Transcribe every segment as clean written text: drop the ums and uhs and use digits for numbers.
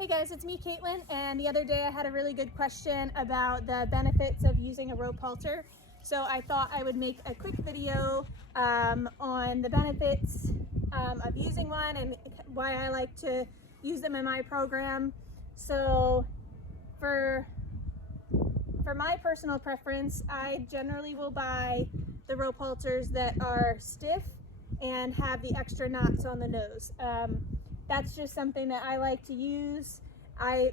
Hey guys, it's me, Caitlin, and the other day I had a really good question about the benefits of using a rope halter. So I thought I would make a quick video on the benefits of using one and why I like to use them in my program. So for my personal preference, I generally will buy the rope halters that are stiff and have the extra knots on the nose. That's just something that I like to use. I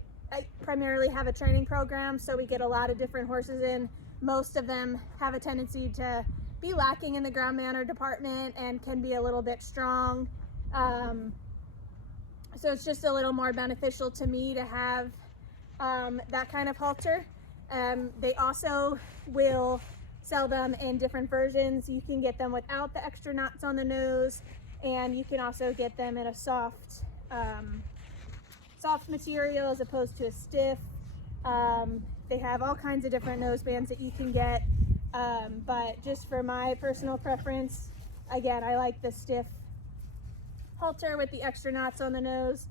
primarily have a training program, so we get a lot of different horses in. Most of them have a tendency to be lacking in the ground manner department and can be a little bit strong. So it's just a little more beneficial to me to have that kind of halter. They also will sell them in different versions. You can get them without the extra knots on the nose, and you can also get them in a soft material as opposed to a stiff. They have all kinds of different nose bands that you can get, but just for my personal preference, again, I like the stiff halter with the extra knots on the nose.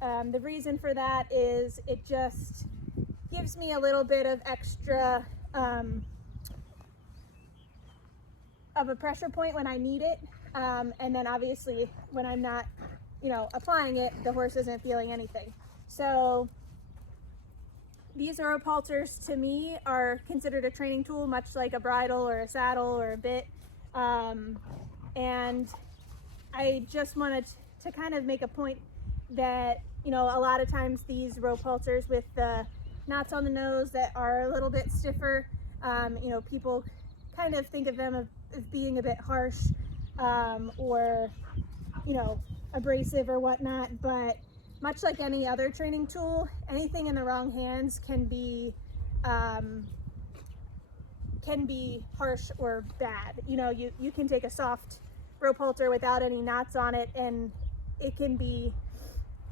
The reason for that is it just gives me a little bit of extra of a pressure point when I need it, and then obviously when I'm not applying it, the horse isn't feeling anything. So these rope halters to me are considered a training tool, much like a bridle or a saddle or a bit, and I just wanted to kind of make a point that a lot of times these rope halters with the knots on the nose that are a little bit stiffer, people kind of think of them as being a bit harsh, or abrasive or whatnot, but much like any other training tool, anything in the wrong hands can be harsh or bad. You can take a soft rope halter without any knots on it, and it can be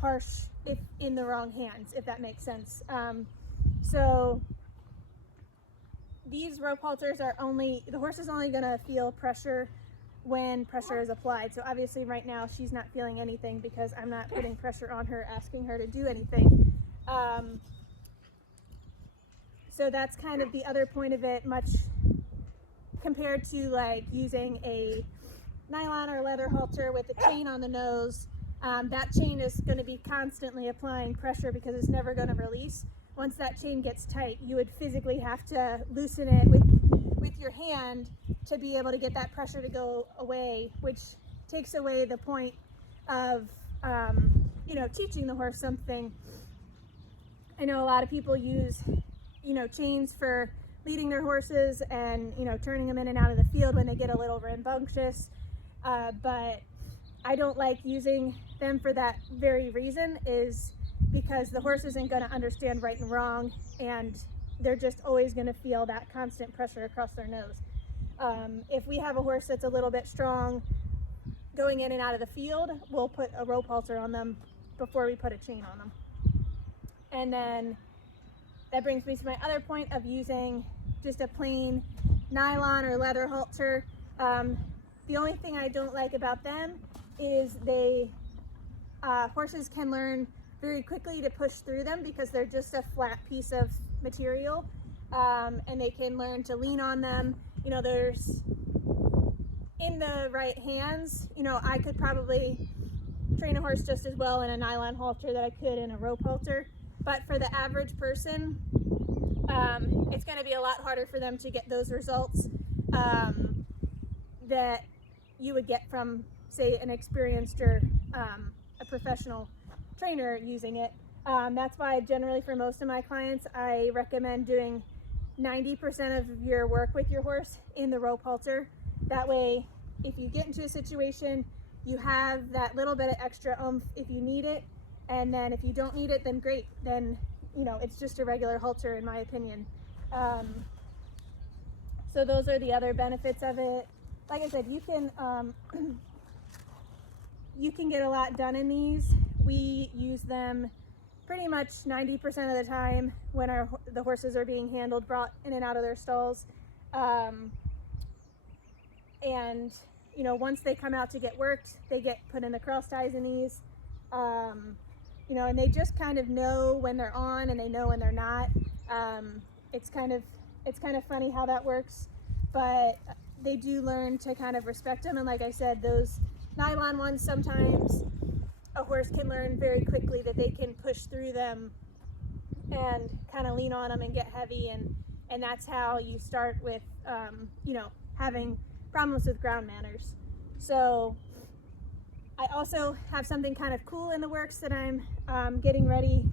harsh if in the wrong hands, if that makes sense. So these rope halters the horse is only going to feel pressure when pressure is applied. So obviously right now she's not feeling anything because I'm not putting pressure on her, asking her to do anything. So that's kind of the other point of it, much compared to like using a nylon or leather halter with a chain on the nose. That chain is going to be constantly applying pressure because it's never going to release. Once that chain gets tight, you would physically have to loosen it with your hand to be able to get that pressure to go away, which takes away the point of teaching the horse something. I know a lot of people use chains for leading their horses and turning them in and out of the field when they get a little rambunctious, but I don't like using them for that very reason, is because the horse isn't going to understand right and wrong, and they're just always going to feel that constant pressure across their nose. If we have a horse that's a little bit strong going in and out of the field, we'll put a rope halter on them before we put a chain on them. And then that brings me to my other point of using just a plain nylon or leather halter. The only thing I don't like about them is horses can learn very quickly to push through them because they're just a flat piece of material, and they can learn to lean on them. There's, in the right hands, I could probably train a horse just as well in a nylon halter that I could in a rope halter, but for the average person, it's going to be a lot harder for them to get those results that you would get from, say, an experienced or a professional trainer using it. That's why generally for most of my clients, I recommend doing 90% of your work with your horse in the rope halter. That way, if you get into a situation, you have that little bit of extra oomph if you need it, and then if you don't need it, then great. Then it's just a regular halter, in my opinion. So those are the other benefits of it. Like I said, you can get a lot done in these. We use them pretty much 90% of the time when the horses are being handled, brought in and out of their stalls. And once they come out to get worked, they get put in the cross ties in these. you know, and they just kind of know when they're on and they know when they're not. It's kind of funny how that works, but they do learn to kind of respect them. And like I said, those nylon ones, sometimes a horse can learn very quickly that they can push through them and kind of lean on them and get heavy, and that's how you start with you know, having problems with ground manners. So I also have something kind of cool in the works that I'm getting ready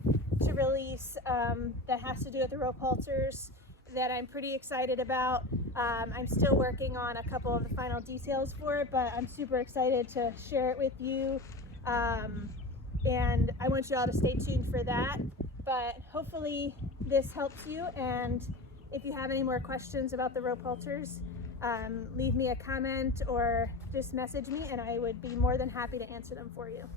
to release that has to do with the rope halters that I'm pretty excited about. I'm still working on a couple of the final details for it, but I'm super excited to share it with you. And I want you all to stay tuned for that. But hopefully this helps you, and if you have any more questions about the rope halters, leave me a comment or just message me, and I would be more than happy to answer them for you.